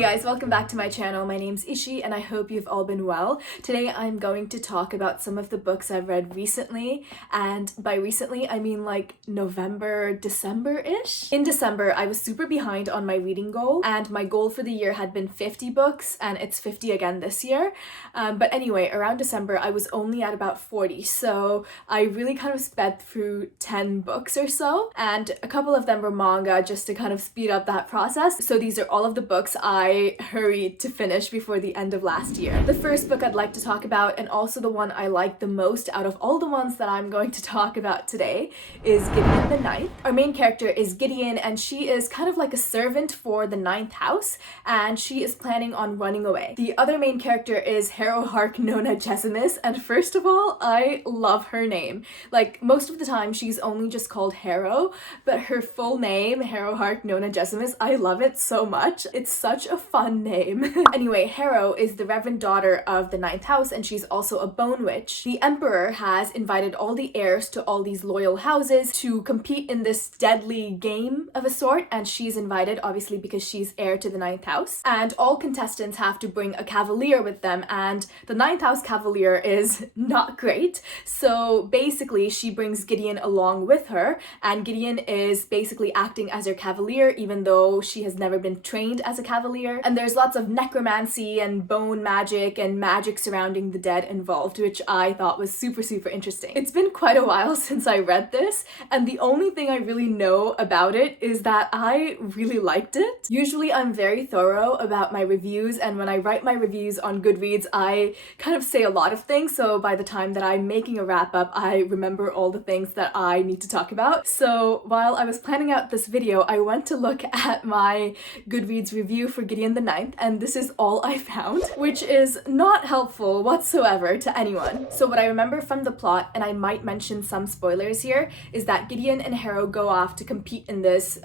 Hey guys, welcome back to my channel. My name's Ishi and I hope you've all been well. Today I'm going to talk about some of the books I've read recently, and by recently I mean like November, December-ish. In December I was super behind on my reading goal, and my goal for the year had been 50 books and it's 50 again this year. But anyway, around December I was only at about 40, so I really kind of sped through 10 books or so, and a couple of them were manga just to kind of speed up that process. So these are all of the books I hurried to finish before the end of last year. The first book I'd like to talk about, and also the one I like the most out of all the ones that I'm going to talk about today, is Gideon the Ninth. Our main character is Gideon, and she is kind of like a servant for the ninth house, and she is planning on running away. The other main character is Harrowhark Nona Jessimus, and first of all, I love her name. Like, most of the time she's only just called Harrow, but her full name, Harrowhark Nona Jessimus, I love it so much. It's such a fun name. Anyway, Harrow is the reverend daughter of the ninth house, and she's also a bone witch. The emperor has invited all the heirs to all these loyal houses to compete in this deadly game of a sort, and she's invited obviously because she's heir to the ninth house. And all contestants have to bring a cavalier with them, and the ninth house cavalier is not great. So basically she brings Gideon along with her, and Gideon is basically acting as her cavalier even though she has never been trained as a cavalier. And there's lots of necromancy and bone magic and magic surrounding the dead involved, which I thought was super interesting. It's been quite a while since I read this, and the only thing I really know about it is that I really liked it. Usually I'm very thorough about my reviews, and when I write my reviews on Goodreads I kind of say a lot of things, so by the time that I'm making a wrap up I remember all the things that I need to talk about. So while I was planning out this video I went to look at my Goodreads review for Gideon the Ninth, and this is all I found, which is not helpful whatsoever to anyone. So what I remember from the plot, and I might mention some spoilers here, is that Gideon and Harrow go off to compete in this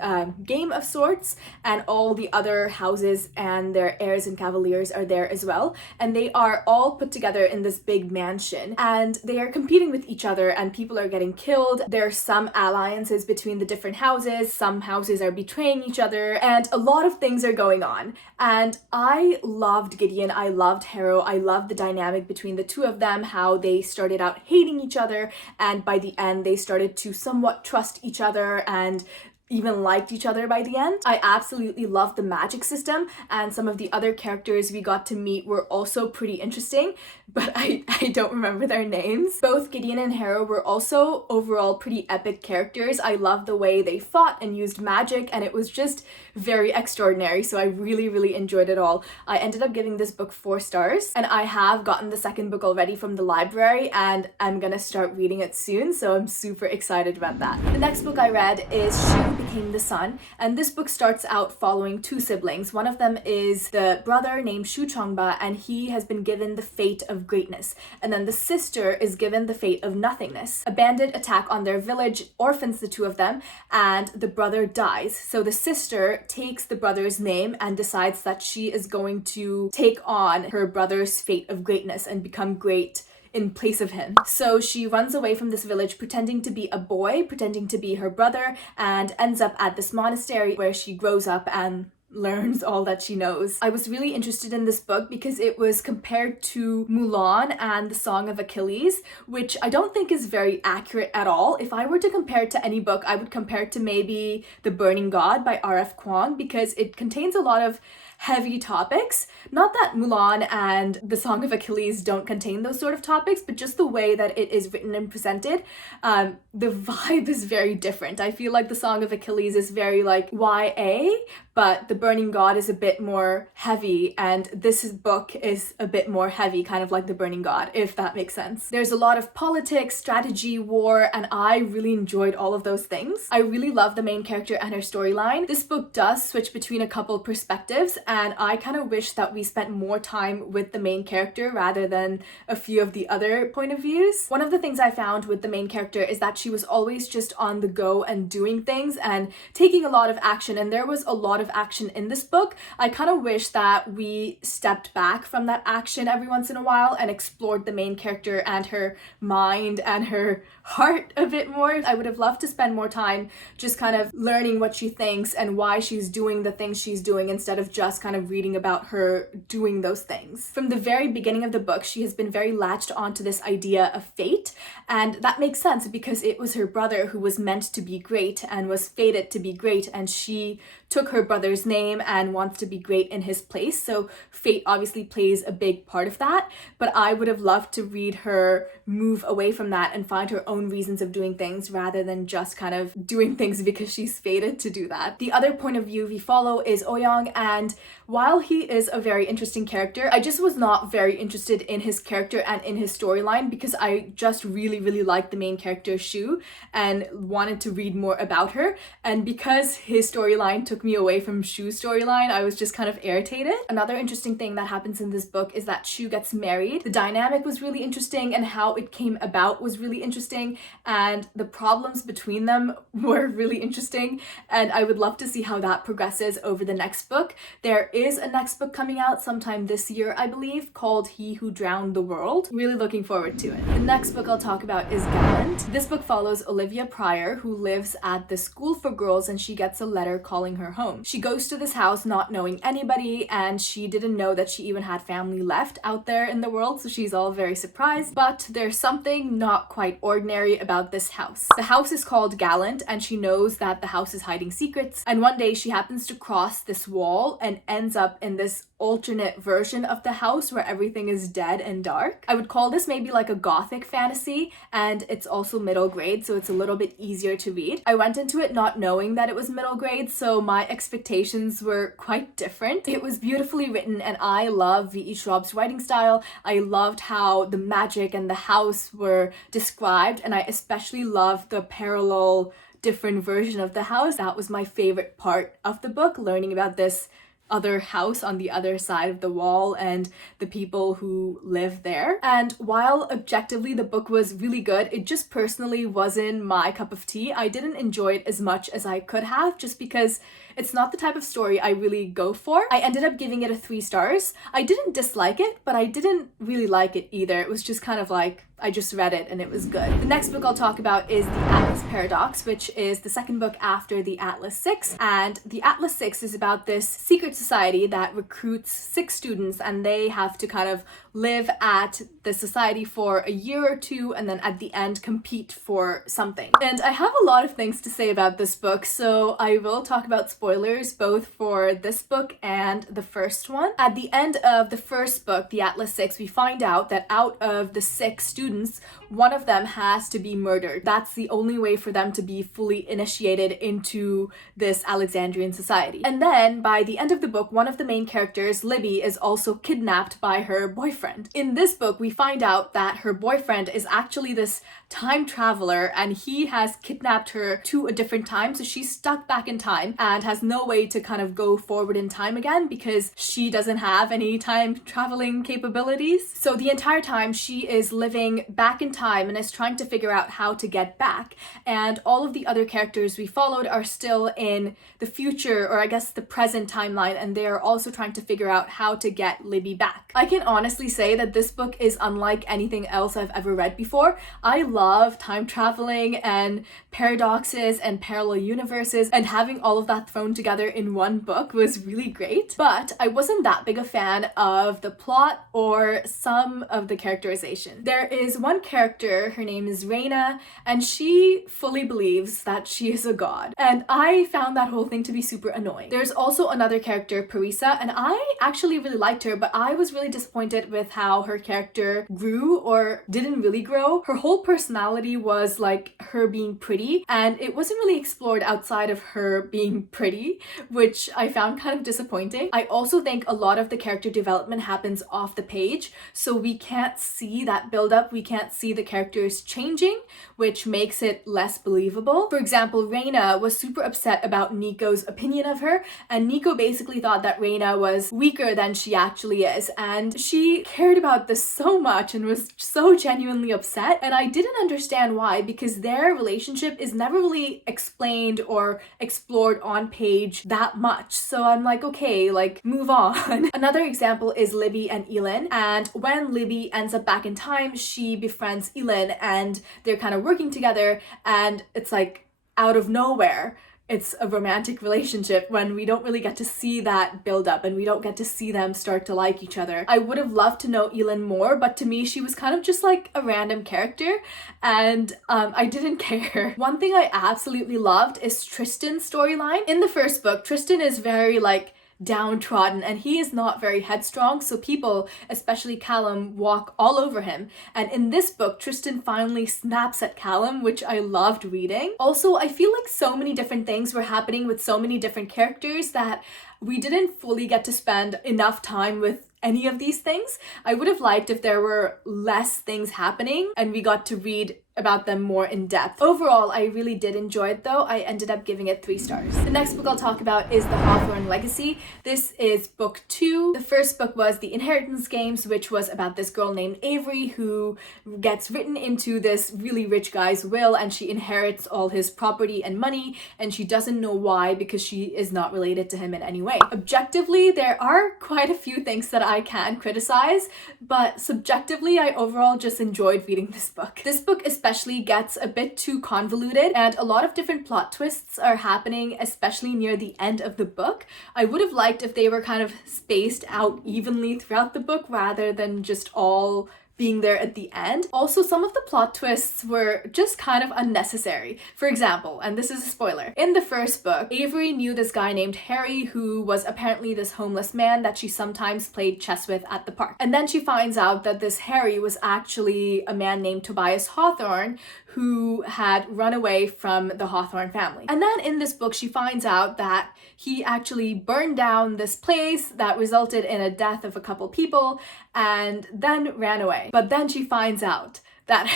game of sorts, and all the other houses and their heirs and cavaliers are there as well, and they are all put together in this big mansion, and they are competing with each other, and people are getting killed. There are some alliances between the different houses, some houses are betraying each other, and a lot of things are going on. And I loved Gideon, I loved Harrow, I loved the dynamic between the two of them, how they started out hating each other, and by the end they started to somewhat trust each other and even liked each other by the end. I absolutely loved the magic system, and some of the other characters we got to meet were also pretty interesting, but I don't remember their names. Both Gideon and Harrow were also overall pretty epic characters. I loved the way they fought and used magic, and it was just very extraordinary, so I really enjoyed it all. I ended up giving this book 4 stars, and I have gotten the second book already from the library, and I'm gonna start reading it soon, so I'm super excited about that. The next book I read is She Became the Sun, and this book starts out following 2 siblings. One of them is the brother named Shu Chongba, and he has been given the fate of greatness, and then the sister is given the fate of nothingness. A bandit attack on their village orphans the two of them, and the brother dies. So the sister takes the brother's name and decides that she is going to take on her brother's fate of greatness and become great in place of him. So she runs away from this village pretending to be a boy, pretending to be her brother, and ends up at this monastery where she grows up and learns all that she knows. I was really interested in this book because it was compared to Mulan and the Song of Achilles, which I don't think is very accurate at all. If I were to compare it to any book, I would compare it to maybe The Burning God by R.F. Kuang, because it contains a lot of heavy topics. Not that Mulan and the Song of Achilles don't contain those sort of topics, but just the way that it is written and presented, the vibe is very different. I feel like the Song of Achilles is very like YA, but The Burning God is a bit more heavy, and this book is a bit more heavy, kind of like The Burning God, if that makes sense. There's a lot of politics, strategy, war, and I really enjoyed all of those things. I really love the main character and her storyline. This book does switch between a couple perspectives, and I kind of wish that we spent more time with the main character rather than a few of the other point of views. One of the things I found with the main character is that she was always just on the go and doing things and taking a lot of action, and there was a lot of action in this book. I kind of wish that we stepped back from that action every once in a while and explored the main character and her mind and her heart a bit more. I would have loved to spend more time just kind of learning what she thinks and why she's doing the things she's doing instead of just kind of reading about her doing those things. From the very beginning of the book, she has been very latched onto this idea of fate, and that makes sense because it was her brother who was meant to be great and was fated to be great, and she took her brother's name and wants to be great in his place. So fate obviously plays a big part of that, but I would have loved to read her move away from that and find her own reasons of doing things rather than just kind of doing things because she's fated to do that. The other point of view we follow is Oyong, and while he is a very interesting character, I just was not very interested in his character and in his storyline because I just really liked the main character Shu and wanted to read more about her, and because his storyline took me away from Shu's storyline, I was just kind of irritated. Another interesting thing that happens in this book is that Shu gets married. The dynamic was really interesting and how it came about was really interesting, and the problems between them were really interesting, and I would love to see how that progresses over the next book. There is a next book coming out sometime this year, I believe, called He Who Drowned the World. Really looking forward to it. The next book I'll talk about is Gallant. This book follows Olivia Pryor, who lives at the school for girls, and she gets a letter calling her home. She goes to this house not knowing anybody, and she didn't know that she even had family left out there in the world, so she's all very surprised. But there's something not quite ordinary about this house. The house is called Gallant, and she knows that the house is hiding secrets, and one day she happens to cross this wall and ends up in this alternate version of the house where everything is dead and dark. I would call this maybe like a gothic fantasy, and it's also middle grade, so it's a little bit easier to read. I went into it not knowing that it was middle grade, so my expectations were quite different. It was beautifully written, and I love V.E. Schwab's writing style. I loved how the magic and the house were described, and I especially loved the parallel different version of the house. That was my favorite part of the book, learning about this other house on the other side of the wall and the people who live there. And while objectively the book was really good, it just personally wasn't my cup of tea. I didn't enjoy it as much as I could have, just because it's not the type of story I really go for. I ended up giving it a 3 stars. I didn't dislike it, but I didn't really like it either. It was just kind of like, I just read it and it was good. The next book I'll talk about is The Atlas Paradox, which is the second book after The Atlas 6. And The Atlas 6 is about this secret society that recruits 6 students, and they have to kind of live at the society for a year or 2 and then at the end compete for something. And I have a lot of things to say about this book, so I will talk about spoilers both for this book and the first one. At the end of the first book, The Atlas 6, we find out that out of the 6 students, one of them has to be murdered. That's the only way for them to be fully initiated into this Alexandrian society. And then by the end of the book, one of the main characters, Libby, is also kidnapped by her boyfriend. In this book, we find out that her boyfriend is actually this time traveler, and he has kidnapped her to a different time, so she's stuck back in time and has no way to kind of go forward in time again because she doesn't have any time traveling capabilities. So the entire time she is living back in time and is trying to figure out how to get back, and all of the other characters we followed are still in the future, or I guess the present timeline, and they are also trying to figure out how to get Libby back. I can honestly say that this book is unlike anything else I've ever read before. I love time traveling and paradoxes and parallel universes, and having all of that thrown together in one book was really great. But I wasn't that big a fan of the plot or some of the characterization. There is one character, her name is Reina, and she fully believes that she is a god. And I found that whole thing to be super annoying. There's also another character, Parisa, and I actually really liked her, but I was really disappointed with how her character grew or didn't really grow. Her whole personality was like her being pretty, and it wasn't really explored outside of her being pretty, which I found kind of disappointing. I also think a lot of the character development happens off the page, so we can't see that build up, we can't see the characters changing, which makes it less believable. For example, Reina was super upset about Nico's opinion of her, and Nico basically thought that Reina was weaker than she actually is, and she cared about this so much and was so genuinely upset, and I didn't understand why, because their relationship is never really explained or explored on page that much. So I'm like, okay, like, move on. Another example is Libby and Elin, and when Libby ends up back in time, she befriends Elin and they're kind of working together, and it's like out of nowhere it's a romantic relationship when we don't really get to see that build up and we don't get to see them start to like each other. I would have loved to know Elin more, but to me she was kind of just like a random character, and I didn't care. One thing I absolutely loved is Tristan's storyline. In the first book, Tristan is very like downtrodden and he is not very headstrong, so people, especially Callum, walk all over him. And in this book, Tristan finally snaps at Callum, which I loved reading. Also, I feel like so many different things were happening with so many different characters that we didn't fully get to spend enough time with any of these things. I would have liked if there were less things happening and we got to read about them more in depth. Overall, I really did enjoy it though. I ended up giving it 3 stars. The next book I'll talk about is The Hawthorne Legacy. This is book 2. The first book was The Inheritance Games, which was about this girl named Avery who gets written into this really rich guy's will, and she inherits all his property and money, and she doesn't know why because she is not related to him in any way. Objectively, there are quite a few things that I can criticize, but subjectively, I overall just enjoyed reading this book. This book especially gets a bit too convoluted, and a lot of different plot twists are happening, especially near the end of the book. I would have liked if they were kind of spaced out evenly throughout the book rather than just all being there at the end. Also, some of the plot twists were just kind of unnecessary. For example, and this is a spoiler, in the first book, Avery knew this guy named Harry who was apparently this homeless man that she sometimes played chess with at the park. And then she finds out that this Harry was actually a man named Tobias Hawthorne who had run away from the Hawthorne family. And then in this book, she finds out that he actually burned down this place that resulted in a death of a couple people and then ran away. But then she finds out that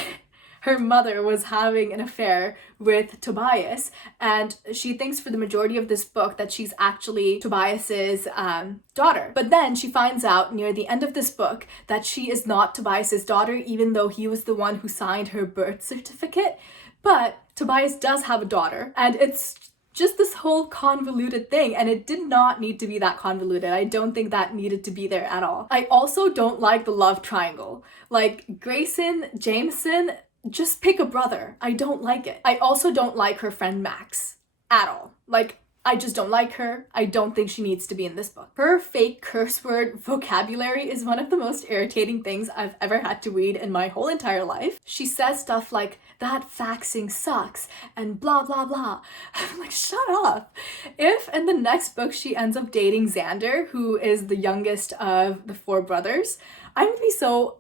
her mother was having an affair with Tobias, and she thinks for the majority of this book that she's actually Tobias's daughter. But then she finds out near the end of this book that she is not Tobias's daughter, even though he was the one who signed her birth certificate. But Tobias does have a daughter, and it's just this whole convoluted thing, and it did not need to be that convoluted. I don't think that needed to be there at all. I also don't like the love triangle. Like, Grayson, Jameson, just pick a brother. I don't like it. I also don't like her friend Max at all. Like, I just don't like her. I don't think she needs to be in this book. Her fake curse word vocabulary is one of the most irritating things I've ever had to read in my whole entire life. She says stuff like, that faxing sucks, and blah, blah, blah. I'm like, shut up. If in the next book she ends up dating Xander, who is the youngest of the 4 brothers, I'm gonna be so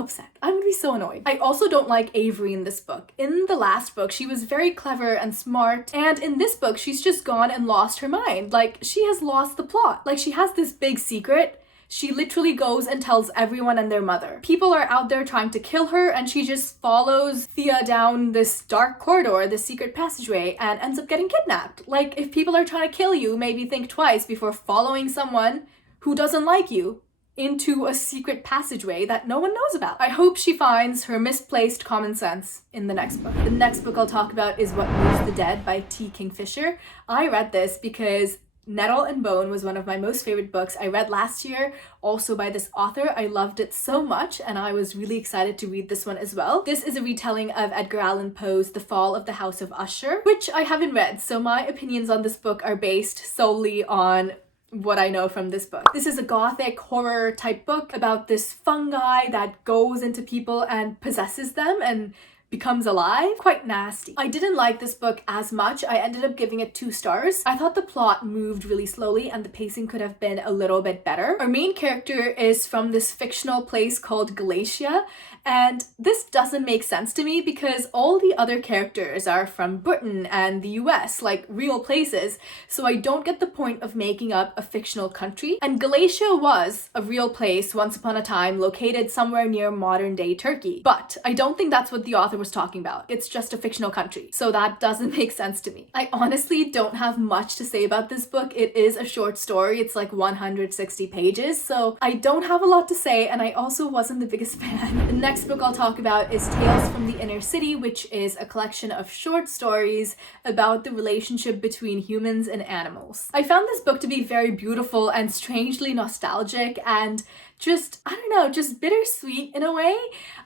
upset. I'm gonna be so annoyed. I also don't like Avery in this book. In the last book, she was very clever and smart, and in this book, she's just gone and lost her mind. Like, she has lost the plot. Like, she has this big secret. She literally goes and tells everyone and their mother. People are out there trying to kill her, and she just follows Thea down this dark corridor, this secret passageway, and ends up getting kidnapped. Like, if people are trying to kill you, maybe think twice before following someone who doesn't like you into a secret passageway that no one knows about. I hope she finds her misplaced common sense in the next book. The next book I'll talk about is What Moves the Dead by T. Kingfisher. I read this because Nettle and Bone was one of my most favorite books I read last year, also by this author. I loved it so much, and I was really excited to read this one as well. This is a retelling of Edgar Allan Poe's The Fall of the House of Usher, which I haven't read, so my opinions on this book are based solely on what I know from this book. This is a gothic horror type book about this fungi that goes into people and possesses them and becomes alive. Quite nasty. I didn't like this book as much. I ended up giving it 2 stars. I thought the plot moved really slowly and the pacing could have been a little bit better. Our main character is from this fictional place called Galatia, and this doesn't make sense to me because all the other characters are from Britain and the US, like real places, so I don't get the point of making up a fictional country. And Galatia was a real place once upon a time, located somewhere near modern day Turkey. But I don't think that's what the author was talking about. It's just a fictional country, so that doesn't make sense to me. I honestly don't have much to say about this book. It is a short story. It's like 160 pages, so I don't have a lot to say, and I also wasn't the biggest fan. The next book I'll talk about is Tales from the Inner City, which is a collection of short stories about the relationship between humans and animals. I found this book to be very beautiful and strangely nostalgic and just, I don't know, just bittersweet in a way.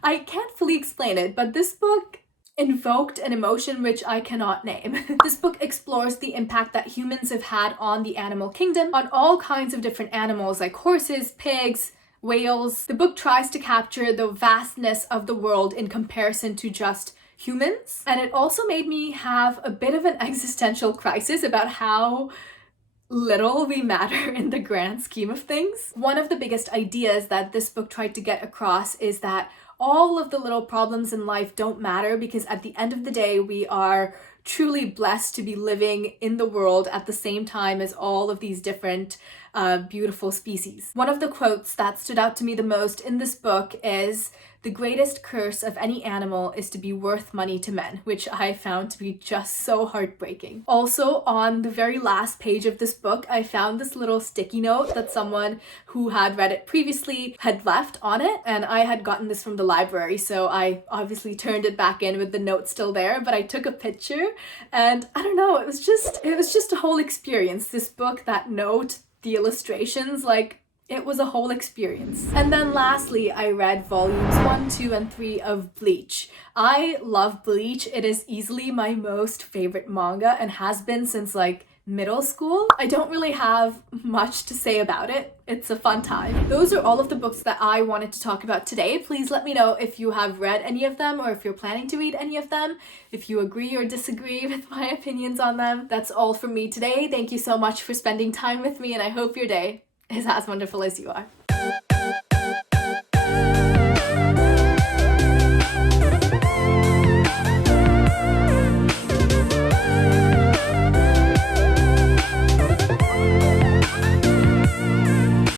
I can't fully explain it, but this book invoked an emotion which I cannot name. This book explores the impact that humans have had on the animal kingdom, on all kinds of different animals like horses, pigs, whales. The book tries to capture the vastness of the world in comparison to just humans. And it also made me have a bit of an existential crisis about how little we matter in the grand scheme of things. One of the biggest ideas that this book tried to get across is that all of the little problems in life don't matter, because at the end of the day, we are truly blessed to be living in the world at the same time as all of these different beautiful species. One of the quotes that stood out to me the most in this book is, "The greatest curse of any animal is to be worth money to men," which I found to be just so heartbreaking. Also, on the very last page of this book, I found this little sticky note that someone who had read it previously had left on it, and I had gotten this from the library, so I obviously turned it back in with the note still there, but I took a picture, and I don't know, it was just a whole experience. This book, that note, the illustrations, like, it was a whole experience. And then lastly, I read volumes 1, 2, and 3 of Bleach. I love Bleach. It is easily my most favorite manga and has been since like middle school. I don't really have much to say about it. It's a fun time. Those are all of the books that I wanted to talk about today. Please let me know if you have read any of them or if you're planning to read any of them, if you agree or disagree with my opinions on them. That's all from me today. Thank you so much for spending time with me, and I hope your day is as wonderful as you are.